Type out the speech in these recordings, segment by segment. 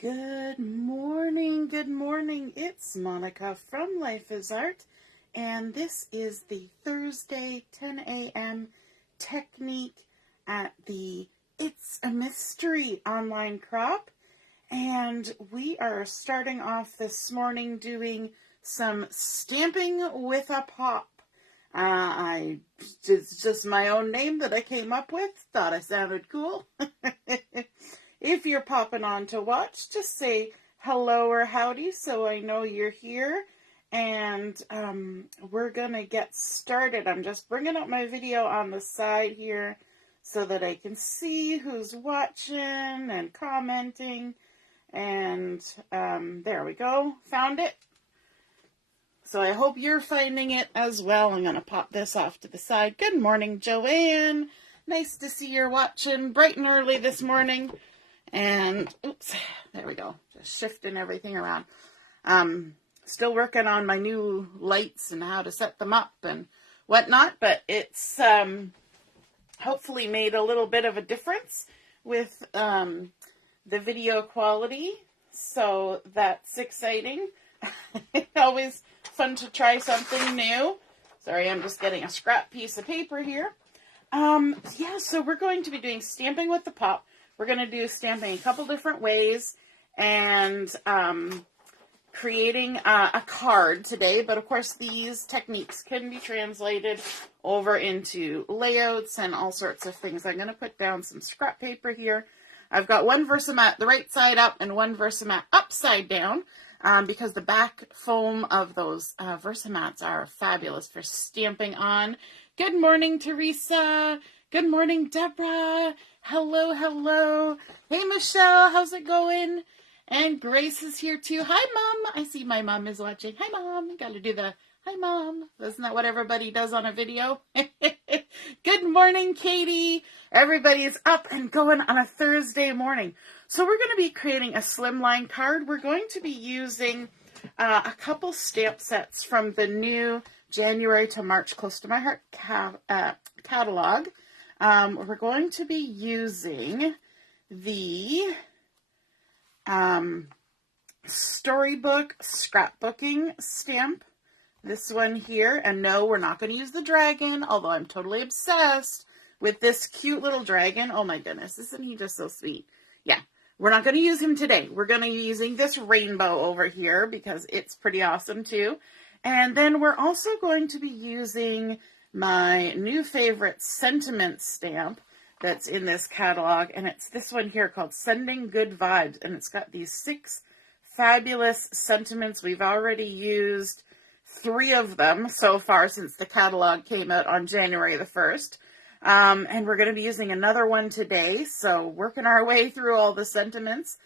Good morning, good morning. It's Monica from Life is Art, and this is the Thursday 10 a.m. technique at the It's a Mystery online crop. And we are starting off this morning doing some stamping with a pop. It's just my own name that I came up with. Thought I sounded cool. If you're popping on to watch, just say hello or howdy so I know you're here. And we're going to get started. I'm just bringing up my video on the side here so that I can see who's watching and commenting. And there we go. Found it. So I hope you're finding it as well. I'm going to pop this off to the side. Good morning, Joanne. Nice to see you're watching bright and early this morning. And, oops, there we go. Just shifting everything around. Still working on my new lights and how to set them up and whatnot. But it's hopefully made a little bit of a difference with the video quality. So that's exciting. Always fun to try something new. Sorry, I'm just getting a scrap piece of paper here. Yeah, so we're going to be doing stamping with the pop. We're going to do stamping a couple different ways and creating a card today. But of course, these techniques can be translated over into layouts and all sorts of things. I'm going to put down some scrap paper here. I've got one Versamat the right side up and one Versamat upside down because the back foam of those Versamats are fabulous for stamping on. Good morning, Teresa. Good morning, Deborah. Hello, hello. Hey, Michelle, how's it going? And Grace is here too. Hi, Mom. I see my mom is watching. Hi, Mom. Got to do the hi, Mom. Isn't that what everybody does on a video? Good morning, Katie. Everybody's up and going on a Thursday morning. So we're going to be creating a slimline card. We're going to be using a couple stamp sets from the new January to March Close to My Heart catalog. We're going to be using the Storybook Scrapbooking stamp. This one here. And no, we're not going to use the dragon, although I'm totally obsessed with this cute little dragon. Oh my goodness, isn't he just so sweet? Yeah, we're not going to use him today. We're going to be using this rainbow over here because it's pretty awesome too. And then we're also going to be using my new favorite sentiment stamp that's in this catalog, and it's this one here called Sending Good Vibes, and it's got these 6 fabulous sentiments. We've already used 3 of them so far since the catalog came out on January the 1st, and we're going to be using another one today, so working our way through all the sentiments.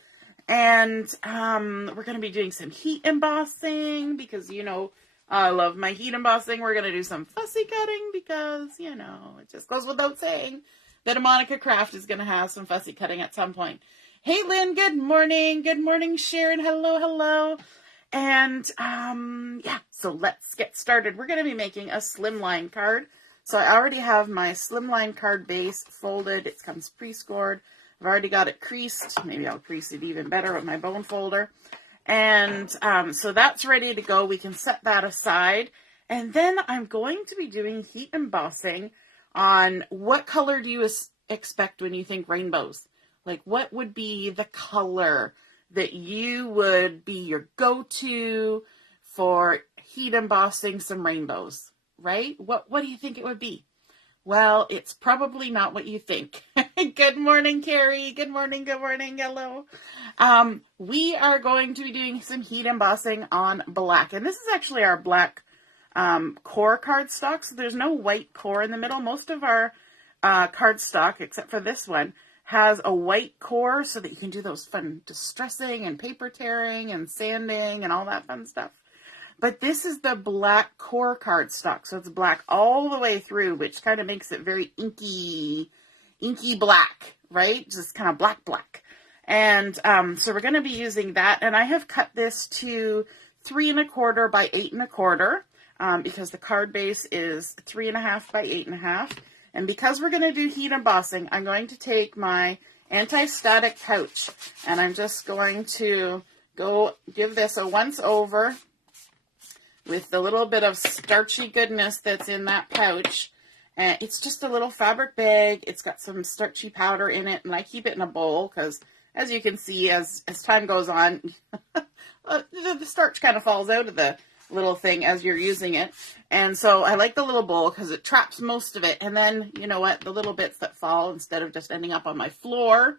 And we're going to be doing some heat embossing because, you know, I love my heat embossing. We're going to do some fussy cutting because, you know, it just goes without saying that a Monica Craft is going to have some fussy cutting at some point. Hey, Lynn, good morning. Good morning, Sharon. Hello, hello. And, yeah, so let's get started. We're going to be making a slimline card. So I already have my slimline card base folded. It comes pre-scored. I've already got it creased. Maybe I'll crease it even better with my bone folder. And so that's ready to go. We can set that aside. And then I'm going to be doing heat embossing on what color do you expect when you think rainbows? Like what would be the color that you would be your go-to for heat embossing some rainbows, right? What do you think it would be? Well, it's probably not what you think. Good morning, Carrie. Good morning, hello. We are going to be doing some heat embossing on black. And this is actually our black core cardstock. So there's no white core in the middle. Most of our cardstock, except for this one, has a white core so that you can do those fun distressing and paper tearing and sanding and all that fun stuff. But this is the black core cardstock, so it's black all the way through, which kind of makes it very inky black, right? Just kind of black. And so we're going to be using that, and I have cut this to 3 1/4 by 8 1/4 because the card base is 3 1/2 by 8 1/2. And because we're going to do heat embossing, I'm going to take my anti-static pouch. And I'm just going to go give this a once over with the little bit of starchy goodness that's in that pouch. And it's just a little fabric bag. It's got some starchy powder in it, and I keep it in a bowl because, as you can see, as time goes on, the starch kind of falls out of the little thing as you're using it. And so I like the little bowl because it traps most of it. And then, you know what, the little bits that fall, instead of just ending up on my floor,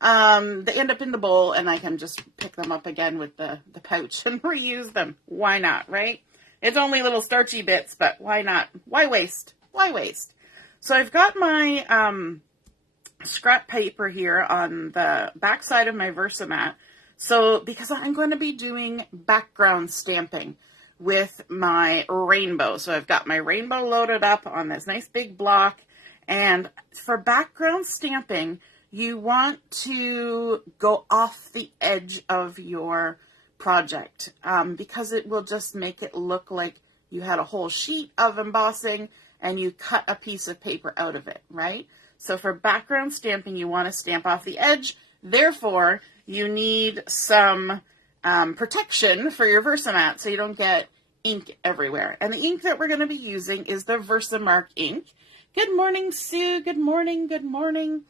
they end up in the bowl, and I can just pick them up again with the pouch and reuse them. Why not, right? It's only little starchy bits, but why not? Why waste? Why waste? So I've got my scrap paper here on the back side of my Versamat. So because I'm going to be doing background stamping with my rainbow. So I've got my rainbow loaded up on this nice big block. And for background stamping, you want to go off the edge of your project because it will just make it look like you had a whole sheet of embossing and you cut a piece of paper out of it, right? So for background stamping, you want to stamp off the edge. Therefore, you need some protection for your Versamat so you don't get ink everywhere. And the ink that we're going to be using is the Versamark ink. Good morning, Sue. Good morning. Good morning.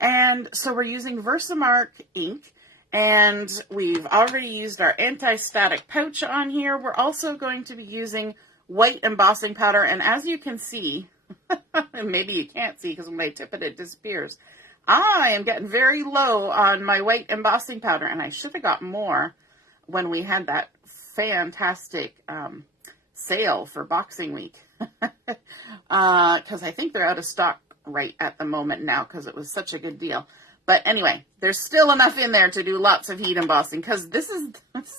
And so we're using Versamark ink, and we've already used our anti-static pouch on here. We're also going to be using white embossing powder, and as you can see, maybe you can't see because when I tip it, it disappears. I am getting very low on my white embossing powder, and I should have got more when we had that fantastic sale for Boxing Week, because I think they're out of stock right at the moment now because it was such a good deal. But anyway, there's still enough in there to do lots of heat embossing because this is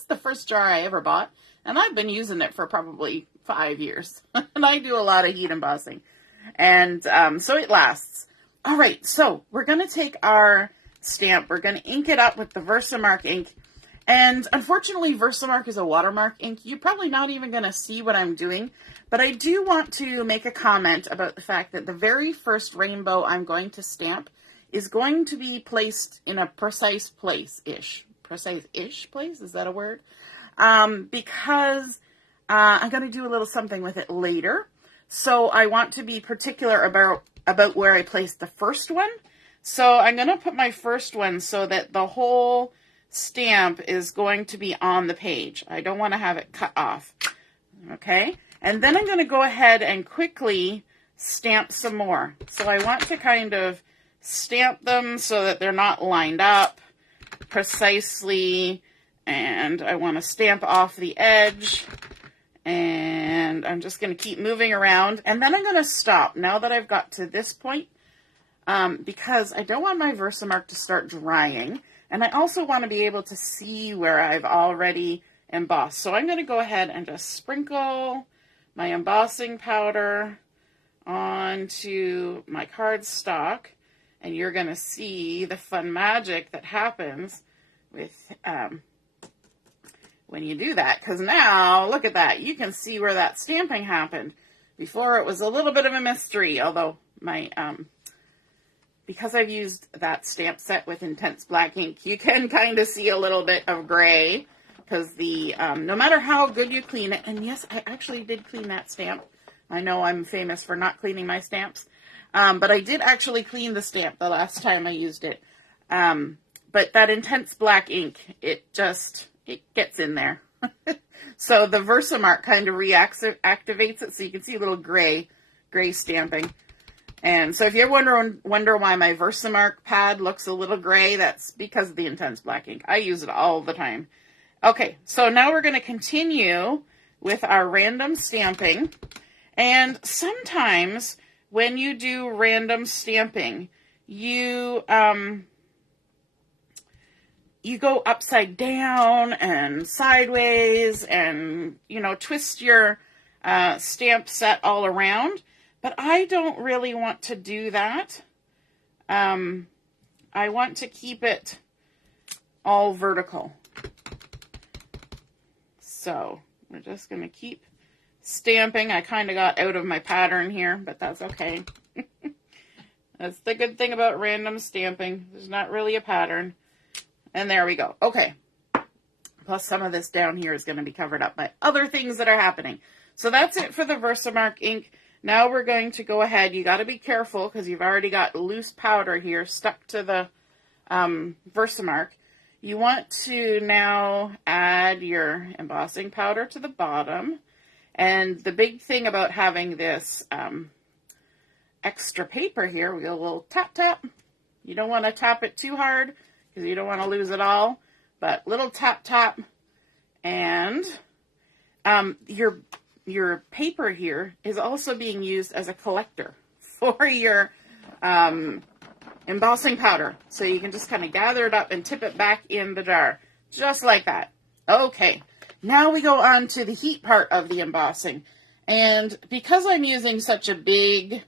the first jar I ever bought, and I've been using it for probably 5 years, and I do a lot of heat embossing, and so it lasts. All right, so we're going to take our stamp, we're going to ink it up with the Versamark ink, and unfortunately Versamark is a watermark ink. You're probably not even going to see what I'm doing, but I do want to make a comment about the fact that the very first rainbow I'm going to stamp is going to be placed in a precise place-ish. Precise-ish place? Is that a word? Because I'm going to do a little something with it later. So I want to be particular about where I place the first one. So I'm going to put my first one so that the whole stamp is going to be on the page. I don't want to have it cut off. Okay? And then I'm going to go ahead and quickly stamp some more. So I want to kind of stamp them so that they're not lined up precisely. And I want to stamp off the edge. And I'm just going to keep moving around. And then I'm going to stop now that I've got to this point because I don't want my Versamark to start drying. And I also want to be able to see where I've already embossed. So I'm going to go ahead and just sprinkle my embossing powder onto my cardstock. And you're going to see the fun magic that happens with when you do that. Because now, look at that. You can see where that stamping happened. Before it was a little bit of a mystery, although my because I've used that stamp set with intense black ink, you can kind of see a little bit of gray. Because the no matter how good you clean it, and yes, I actually did clean that stamp. I know I'm famous for not cleaning my stamps. But I did actually clean the stamp the last time I used it. But that intense black ink, it gets in there. So the Versamark kind of reactivates it, so you can see a little gray stamping. And so if you ever wonder why my Versamark pad looks a little gray, that's because of the intense black ink. I use it all the time. Okay, so now we're going to continue with our random stamping. And sometimes when you do random stamping, you go upside down and sideways and, twist your stamp set all around. But I don't really want to do that. I want to keep it all vertical. So we're just going to keep stamping. I kind of got out of my pattern here, but that's okay. That's the good thing about random stamping. There's not really a pattern. And there we go. Okay. Plus some of this down here is going to be covered up by other things that are happening. So that's it for the Versamark ink. Now we're going to go ahead. You got to be careful because you've already got loose powder here stuck to the Versamark. You want to now add your embossing powder to the bottom. And the big thing about having this extra paper here, we go a little tap tap. You don't want to tap it too hard because you don't want to lose it all. But little tap tap, and your paper here is also being used as a collector for your embossing powder. So you can just kind of gather it up and tip it back in the jar, just like that. Okay, now we go on to the heat part of the embossing. And because I'm using such a big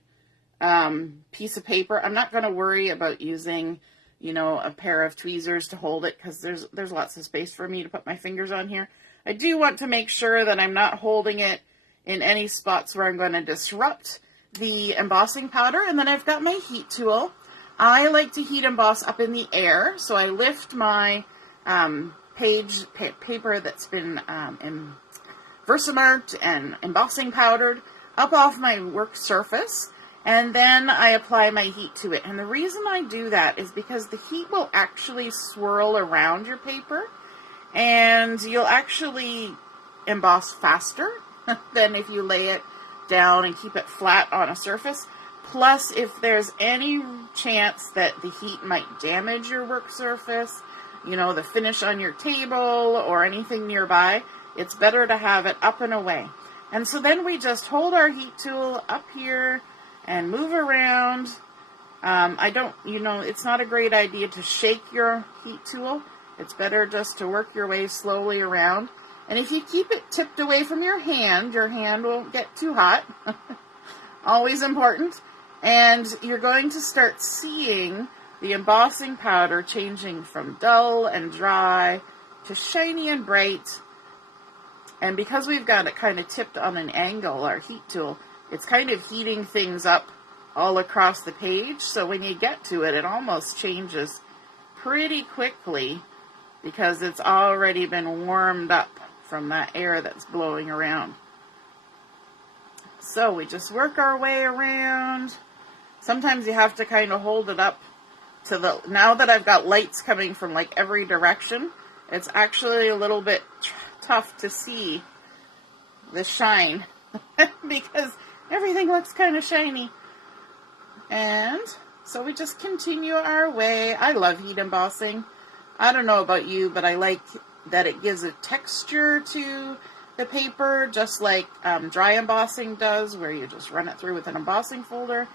piece of paper, I'm not going to worry about using, you know, a pair of tweezers to hold it because there's lots of space for me to put my fingers on here. I do want to make sure that I'm not holding it in any spots where I'm going to disrupt the embossing powder. And then I've got my heat tool. I like to heat emboss up in the air, so I lift my paper that's been Versamarked and embossing powdered up off my work surface, and then I apply my heat to it. And the reason I do that is because the heat will actually swirl around your paper, and you'll actually emboss faster than if you lay it down and keep it flat on a surface. Plus, if there's any chance that the heat might damage your work surface, you know, the finish on your table or anything nearby, it's better to have it up and away. And so then we just hold our heat tool up here and move around. It's not a great idea to shake your heat tool. It's better just to work your way slowly around. And if you keep it tipped away from your hand won't get too hot. Always important. And you're going to start seeing the embossing powder changing from dull and dry to shiny and bright. And because we've got it kind of tipped on an angle, our heat tool, it's kind of heating things up all across the page. So when you get to it, it almost changes pretty quickly because it's already been warmed up from that air that's blowing around. So we just work our way around. Sometimes you have to kind of hold it up to the, now that I've got lights coming from like every direction, it's actually a little bit tough to see the shine because everything looks kind of shiny. And so we just continue our way. I love heat embossing. I don't know about you, but I like that it gives a texture to the paper, just like dry embossing does, where you just run it through with an embossing folder.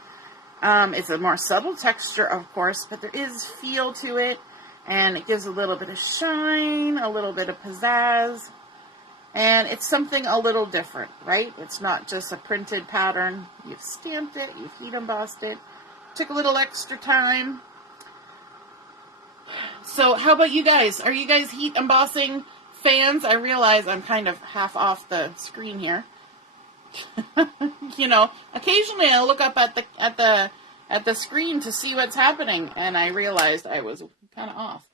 It's a more subtle texture, of course, but there is feel to it, and it gives a little bit of shine, a little bit of pizzazz, and it's something a little different, right? It's not just a printed pattern. You've stamped it, you've heat embossed it, took a little extra time. So how about you guys? Are you guys heat embossing fans? I realize I'm kind of half off the screen here. You know, occasionally I look up at the screen to see what's happening, and I realized I was kind of off.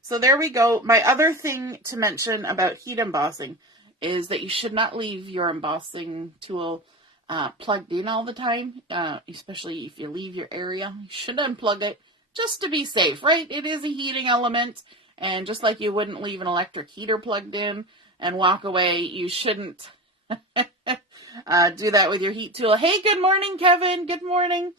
So there we go. My other thing to mention about heat embossing is that you should not leave your embossing tool plugged in all the time, especially if you leave your area. You should unplug it just to be safe, right? It is a heating element, and just like you wouldn't leave an electric heater plugged in and walk away, you shouldn't do that with your heat tool. Hey, good morning, Kevin. Good morning.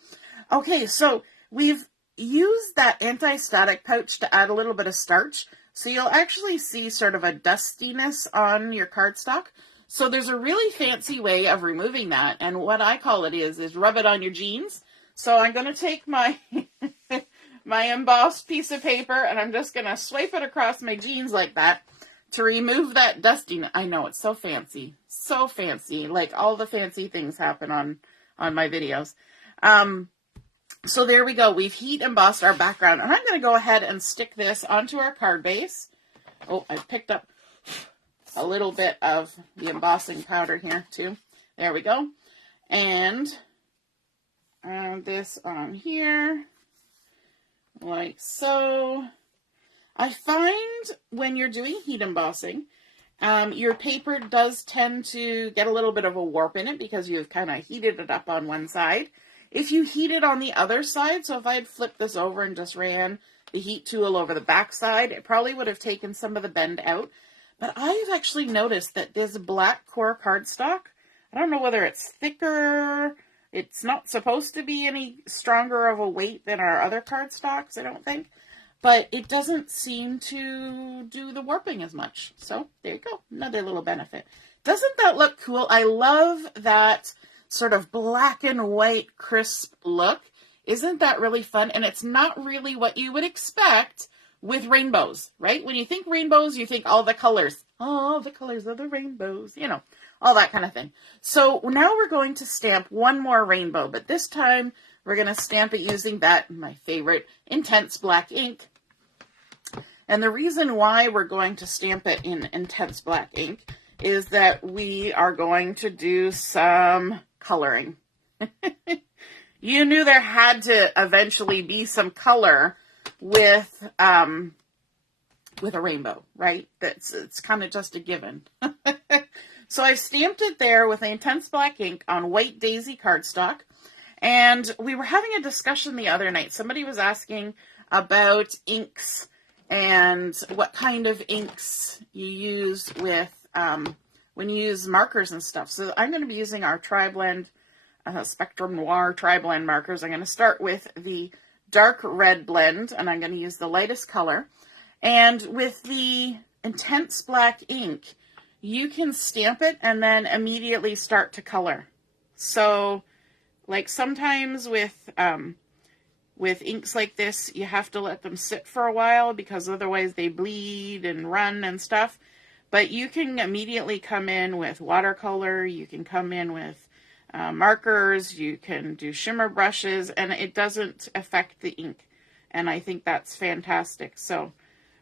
Okay, so we've used that anti-static pouch to add a little bit of starch. So you'll actually see sort of a dustiness on your cardstock. So there's a really fancy way of removing that. And what I call it is rub it on your jeans. So I'm going to take my my embossed piece of paper and I'm just going to swipe it across my jeans like that to remove that dusting. I know, it's so fancy. So fancy. Like all the fancy things happen on my videos. So there we go. We've heat embossed our background. And I'm going to go ahead and stick this onto our card base. Oh, I picked up a little bit of the embossing powder here too. There we go. And add this on here, like so. I find when you're doing heat embossing, your paper does tend to get a little bit of a warp in it because you've kind of heated it up on one side. If you heat it on the other side, so if I had flipped this over and just ran the heat tool over the back side, it probably would have taken some of the bend out. But I've actually noticed that this black core cardstock, I don't know whether it's thicker, it's not supposed to be any stronger of a weight than our other cardstocks, I don't think. But it doesn't seem to do the warping as much. So there you go, another little benefit. Doesn't that look cool? I love that sort of black and white crisp look. Isn't that really fun? And it's not really what you would expect with rainbows, right? When you think rainbows, you think all the colors. Oh, the colors of the rainbows, you know, all that kind of thing. So now we're going to stamp one more rainbow, but this time we're going to stamp it using that, my favorite, intense black ink. And the reason why we're going to stamp it in intense black ink is that we are going to do some coloring. You knew there had to eventually be some color with a rainbow, right? It's kind of just a given. So I stamped it there with intense black ink on white daisy cardstock. And we were having a discussion the other night. Somebody was asking about inks and what kind of inks you use with when you use markers and stuff. So I'm going to be using our Tri-Blend Spectrum Noir Tri-Blend markers. I'm going to start with the dark red blend, and I'm going to use the lightest color. And with the intense black ink, you can stamp it and then immediately start to color. So, like sometimes with inks like this, you have to let them sit for a while because otherwise they bleed and run and stuff. But you can immediately come in with watercolor, you can come in with markers, you can do shimmer brushes, and it doesn't affect the ink. And I think that's fantastic. So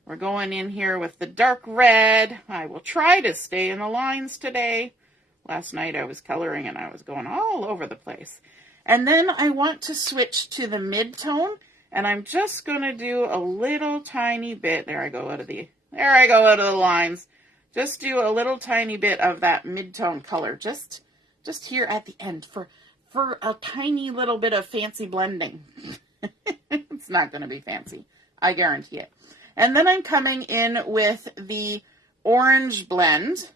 we're going in here with the dark red. I will try to stay in the lines today. Last night I was coloring and I was going all over the place. And then I want to switch to the mid-tone, and I'm just going to do a little tiny bit. There I go out of the lines. Just do a little tiny bit of that mid-tone color, just here at the end for a tiny little bit of fancy blending. It's not going to be fancy, I guarantee it. And then I'm coming in with the orange blend.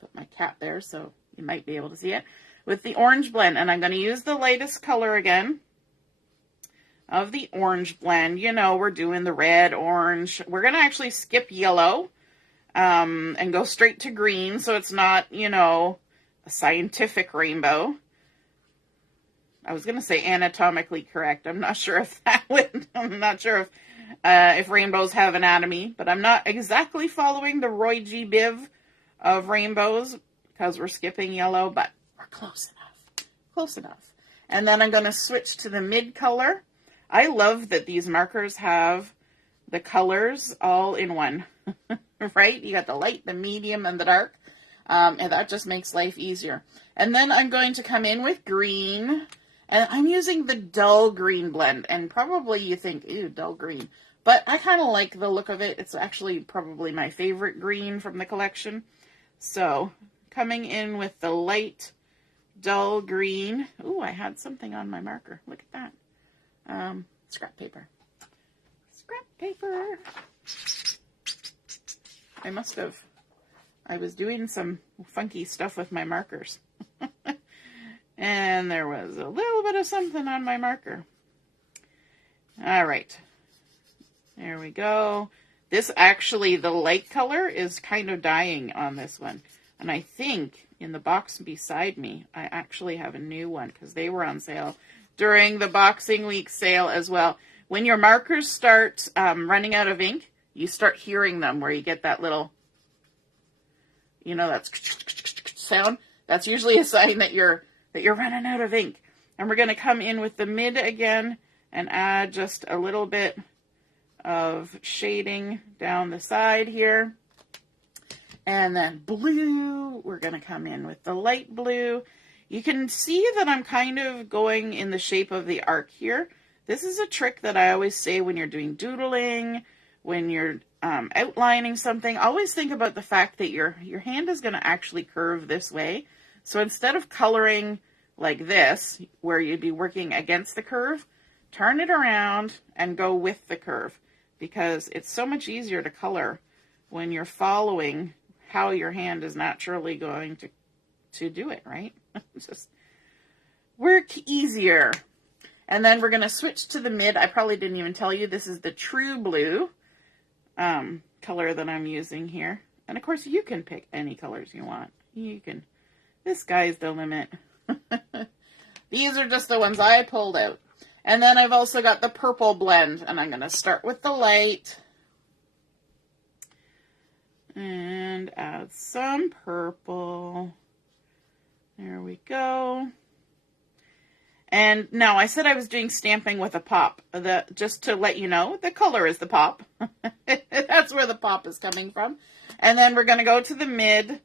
Put my cap there so you might be able to see it. With the orange blend, and I'm going to use the lightest color again of the orange blend. You know, we're doing the red, orange. We're going to actually skip yellow and go straight to green, so it's not, you know, a scientific rainbow. I was going to say anatomically correct. I'm not sure if that would, I'm not sure if rainbows have anatomy, but I'm not exactly following the Roy G. Biv of rainbows because we're skipping yellow, but we're close enough. And then I'm going to switch to the mid color. I love that these markers have the colors all in one, right? You got the light, the medium, and the dark. And that just makes life easier. And then I'm going to come in with green, and I'm using the dull green blend. And probably you think, ew, dull green. But I kind of like the look of it. It's actually probably my favorite green from the collection. So coming in with the light dull green. Ooh, I had something on my marker. Look at that. Scrap paper. Scrap paper. I was doing some funky stuff with my markers. And there was a little bit of something on my marker. All right. There we go. This actually, the light color is kind of dying on this one. And I think in the box beside me, I actually have a new one because they were on sale during the Boxing Week sale as well. When your markers start running out of ink, you start hearing them where you get that little, you know, that sound. That's usually a sign that you're running out of ink. And we're going to come in with the mid again and add just a little bit of shading down the side here. And then blue, we're going to come in with the light blue. You can see that I'm kind of going in the shape of the arc here. This is a trick that I always say when you're doing doodling, when you're outlining something. Always think about the fact that your hand is going to actually curve this way. So instead of coloring like this, where you'd be working against the curve, turn it around and go with the curve, because it's so much easier to color when you're following how your hand is naturally going to do it, right? Just work easier. And then we're going to switch to the mid. I probably didn't even tell you, this is the true blue color that I'm using here. And of course, you can pick any colors you want. You can. The sky's the limit. These are just the ones I pulled out. And then I've also got the purple blend, and I'm going to start with the light and add some purple. There we go. And now I said I was doing stamping with a pop. Just to let you know, the color is the pop. That's where the pop is coming from. And then we're going to go to the mid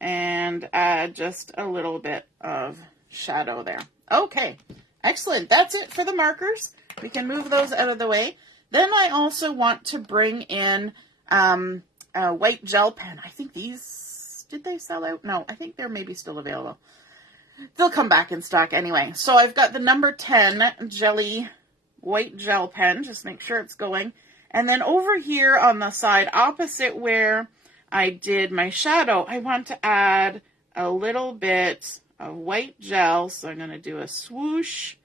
and add just a little bit of shadow there. Okay, excellent. That's it for the markers. We can move those out of the way. Then I also want to bring in a white gel pen. I think these, did they sell out? No, I think they're maybe still available. They'll come back in stock anyway. So I've got the number 10 jelly white gel pen. Just make sure it's going. And then over here on the side opposite where I did my shadow, I want to add a little bit of white gel. So I'm going to do a swoosh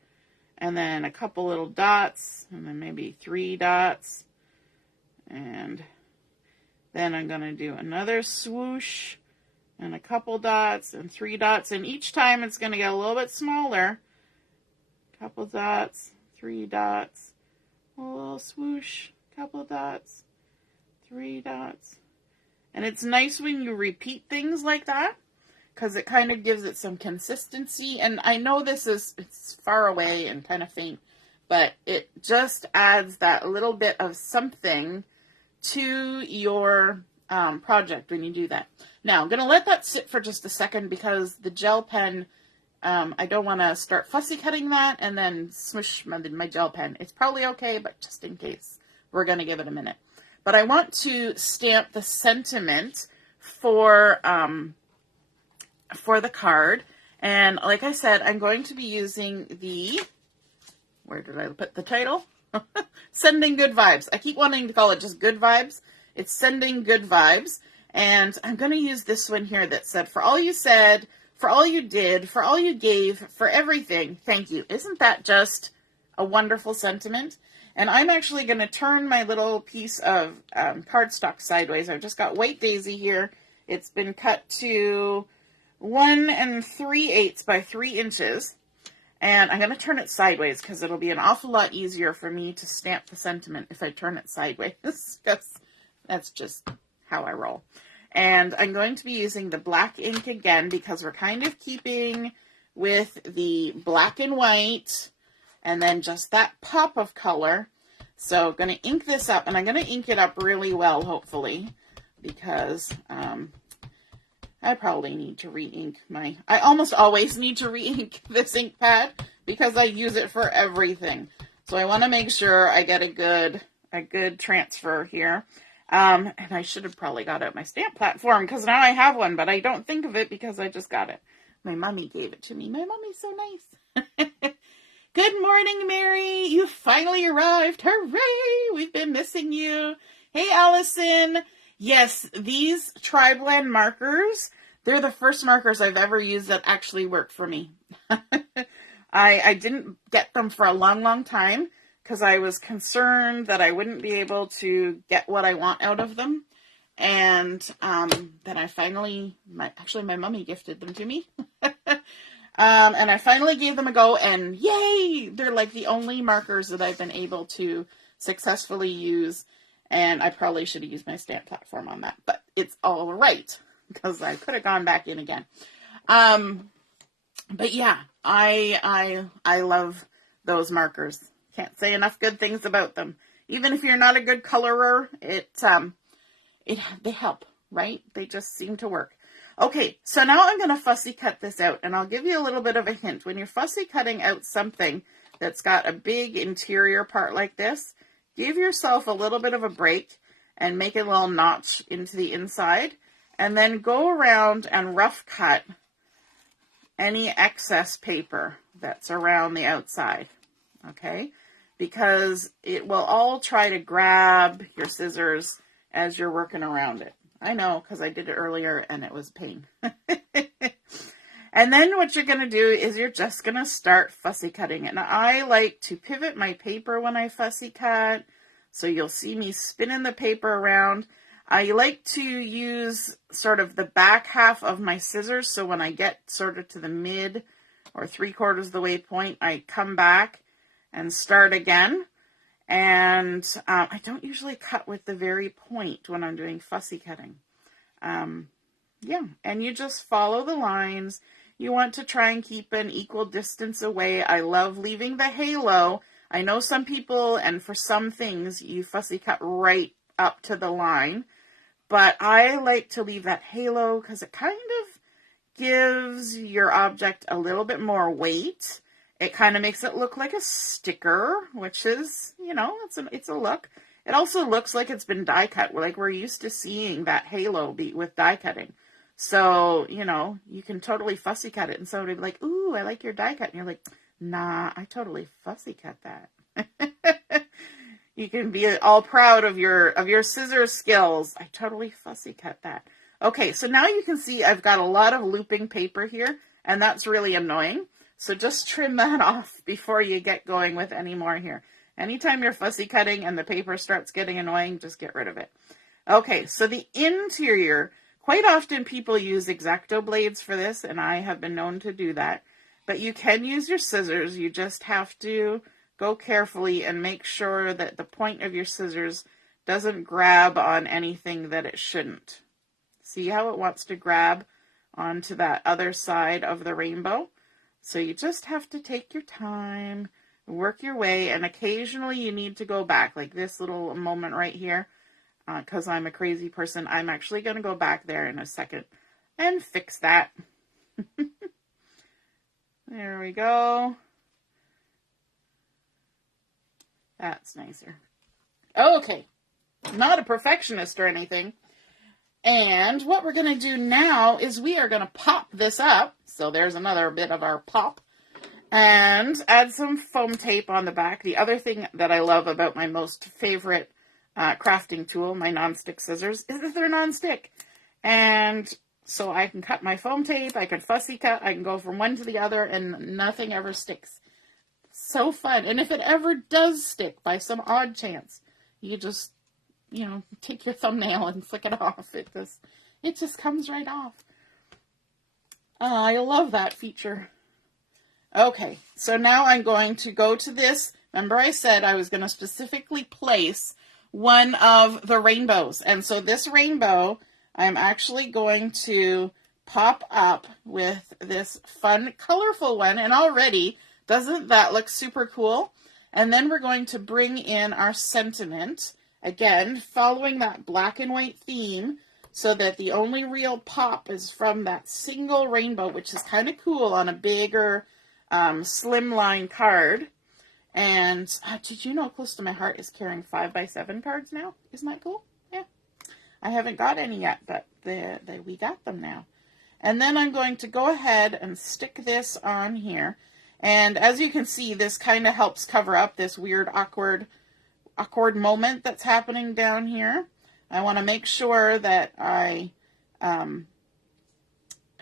and then a couple little dots and then maybe 3 dots. And then I'm going to do another swoosh and a couple dots and 3 dots. And each time it's going to get a little bit smaller. Couple dots, 3 dots, a little swoosh, couple dots, 3 dots. And it's nice when you repeat things like that, because it kind of gives it some consistency. And I know it's far away and kind of faint, but it just adds that little bit of something to your project when you do that. Now, I'm going to let that sit for just a second because the gel pen, I don't want to start fussy cutting that and then smush my gel pen. It's probably okay, but just in case, we're going to give it a minute. But I want to stamp the sentiment for the card. And like I said, I'm going to be using the, where did I put the title? Sending Good Vibes. I keep wanting to call it just Good Vibes. It's Sending Good Vibes. And I'm going to use this one here that said, for all you said, for all you did, for all you gave, for everything, thank you. Isn't that just a wonderful sentiment? And I'm actually going to turn my little piece of cardstock sideways. I've just got white daisy here. It's been cut to 1 3/8 by 3 inches. And I'm going to turn it sideways because it'll be an awful lot easier for me to stamp the sentiment if I turn it sideways. Because that's just how I roll. And I'm going to be using the black ink again because we're kind of keeping with the black and white and then just that pop of color. So I'm going to ink this up, and I'm going to ink it up really well, hopefully, because I probably need to re-ink I almost always need to re-ink this ink pad because I use it for everything. So I want to make sure I get a good transfer here. And I should have probably got out my stamp platform because now I have one, but I don't think of it because I just got it. My mommy gave it to me. My mommy's so nice. Good morning, Mary. You finally arrived. Hooray! We've been missing you. Hey, Allison. Yes, these tri-blend markers, they're the first markers I've ever used that actually work for me. I didn't get them for a long, long time because I was concerned that I wouldn't be able to get what I want out of them. And then I finally, my mommy gifted them to me. And I finally gave them a go, and yay! They're like the only markers that I've been able to successfully use. And I probably should have used my stamp platform on that, but it's all right because I could have gone back in again. But yeah, I love those markers. Can't say enough good things about them. Even if you're not a good colorer, they help, right? They just seem to work. Okay, so now I'm going to fussy cut this out, and I'll give you a little bit of a hint. When you're fussy cutting out something that's got a big interior part like this, give yourself a little bit of a break and make a little notch into the inside, and then go around and rough cut any excess paper that's around the outside, okay? Because it will all try to grab your scissors as you're working around it. I know, because I did it earlier and it was a pain. And then what you're going to do is you're just going to start fussy cutting. And I like to pivot my paper when I fussy cut. So you'll see me spinning the paper around. I like to use sort of the back half of my scissors. So when I get sort of to the mid or 3/4 of the way point, I come back and start again. And I don't usually cut with the very point when I'm doing fussy cutting. Yeah, and you just follow the lines. You want to try and keep an equal distance away. I love leaving the halo. I know some people, and for some things, you fussy cut right up to the line. But I like to leave that halo because it kind of gives your object a little bit more weight. It kind of makes it look like a sticker, which is, you know, it's a look. It also looks like it's been die cut. Like we're used to seeing that halo with die cutting. So, you know, you can totally fussy cut it and somebody will be like, ooh, I like your die cut. And you're like, nah, I totally fussy cut that. You can be all proud of your scissors skills. I totally fussy cut that. Okay, so now you can see I've got a lot of looping paper here, and that's really annoying. So just trim that off before you get going with any more here. Anytime you're fussy cutting and the paper starts getting annoying, just get rid of it. Okay, so the interior, quite often people use X-Acto blades for this, and I have been known to do that. But you can use your scissors. You just have to go carefully and make sure that the point of your scissors doesn't grab on anything that it shouldn't. See how it wants to grab onto that other side of the rainbow? So you just have to take your time, work your way, and occasionally you need to go back, like this little moment right here, because I'm a crazy person. I'm actually going to go back there in a second and fix that. There we go. That's nicer. Okay, not a perfectionist or anything. And what we're going to do now is we are going to pop this up. So there's another bit of our pop. And add some foam tape on the back. The other thing that I love about my most favorite crafting tool, my non-stick scissors, is that they're non-stick. And so I can cut my foam tape, I can fussy cut, I can go from one to the other, and nothing ever sticks. So fun. And if it ever does stick by some odd chance, you just, you know, take your thumbnail and flick it off. It just comes right off. I love that feature. Okay, so now I'm going to go to this. Remember I said I was going to specifically place one of the rainbows. And so this rainbow, I'm actually going to pop up with this fun, colorful one. And already, doesn't that look super cool? And then we're going to bring in our sentiment, again, following that black and white theme, so that the only real pop is from that single rainbow, which is kind of cool on a bigger Slimline card. And did you know Close to My Heart is carrying 5x7 cards now? Isn't that cool? Yeah. I haven't got any yet, but we got them now. And then I'm going to go ahead and stick this on here. And as you can see, this kind of helps cover up this weird, awkward moment that's happening down here. I want to make sure that I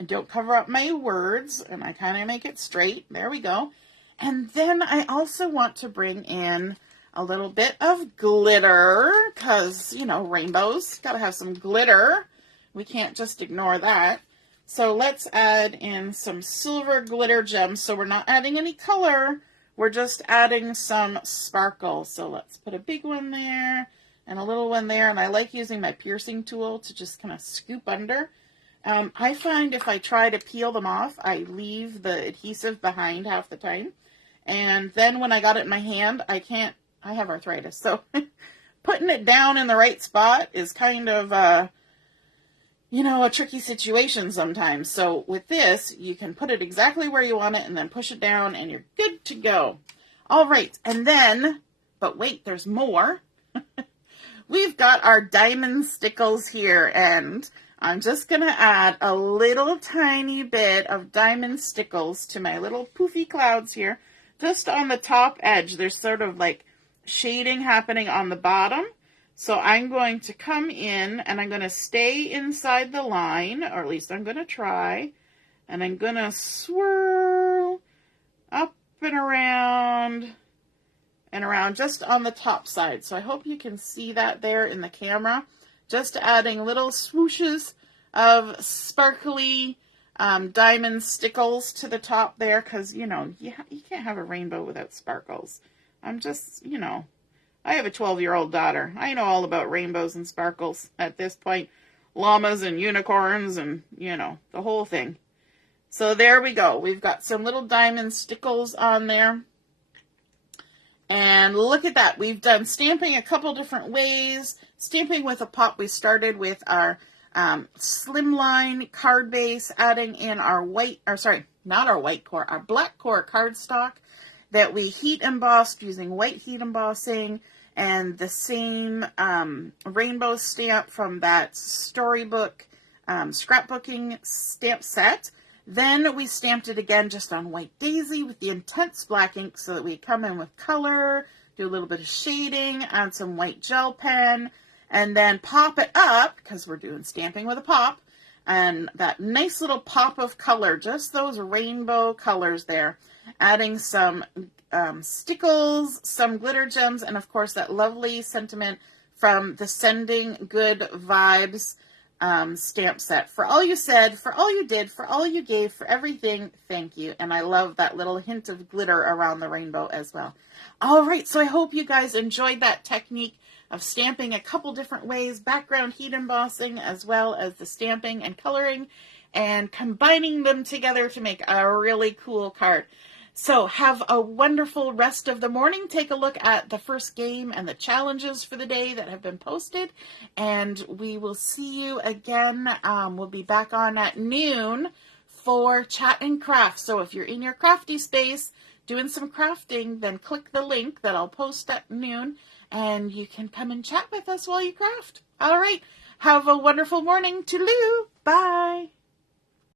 don't cover up my words, and I kind of make it straight. There we go. And then I also want to bring in a little bit of glitter, because, you know, rainbows, got to have some glitter. We can't just ignore that. So let's add in some silver glitter gems. So we're not adding any color, we're just adding some sparkle. So let's put a big one there and a little one there. And I like using my piercing tool to just kind of scoop under. I find if I try to peel them off, I leave the adhesive behind half the time. And then when I got it in my hand, I have arthritis. So putting it down in the right spot is kind of, a tricky situation sometimes. So with this, you can put it exactly where you want it and then push it down and you're good to go. All right, and then, but wait, there's more. We've got our diamond stickles here, and I'm just going to add a little tiny bit of diamond stickles to my little poofy clouds here. Just on the top edge, there's sort of like shading happening on the bottom. So I'm going to come in and I'm going to stay inside the line, or at least I'm going to try. And I'm going to swirl up and around just on the top side. So I hope you can see that there in the camera. Just adding little swooshes of sparkly diamond stickles to the top there, because, you can't have a rainbow without sparkles. I'm just, I have a 12-year-old daughter. I know all about rainbows and sparkles at this point. Llamas and unicorns and, the whole thing. So there we go. We've got some little diamond stickles on there. And look at that. We've done stamping a couple different ways. Stamping with a pop, we started with our Slimline card base, adding in our our black core cardstock that we heat embossed using white heat embossing, and the same rainbow stamp from that Storybook Scrapbooking stamp set. Then we stamped it again just on white daisy with the intense black ink so that we come in with color, do a little bit of shading, add some white gel pen, and then pop it up, because we're doing stamping with a pop, and that nice little pop of color, just those rainbow colors there, adding some stickles, some glitter gems, and of course that lovely sentiment from the Sending Good Vibes stamp set. For all you said, for all you did, for all you gave, for everything, thank you. And I love that little hint of glitter around the rainbow as well. All right, so I hope you guys enjoyed that technique of stamping a couple different ways, background heat embossing, as well as the stamping and coloring, and combining them together to make a really cool card. So have a wonderful rest of the morning. Take a look at the first game and the challenges for the day that have been posted. And we will see you again. We'll be back on at noon for Chat and Craft. So if you're in your crafty space doing some crafting, then click the link that I'll post at noon and you can come and chat with us while you craft. All right. Have a wonderful morning. Toodaloo. Bye.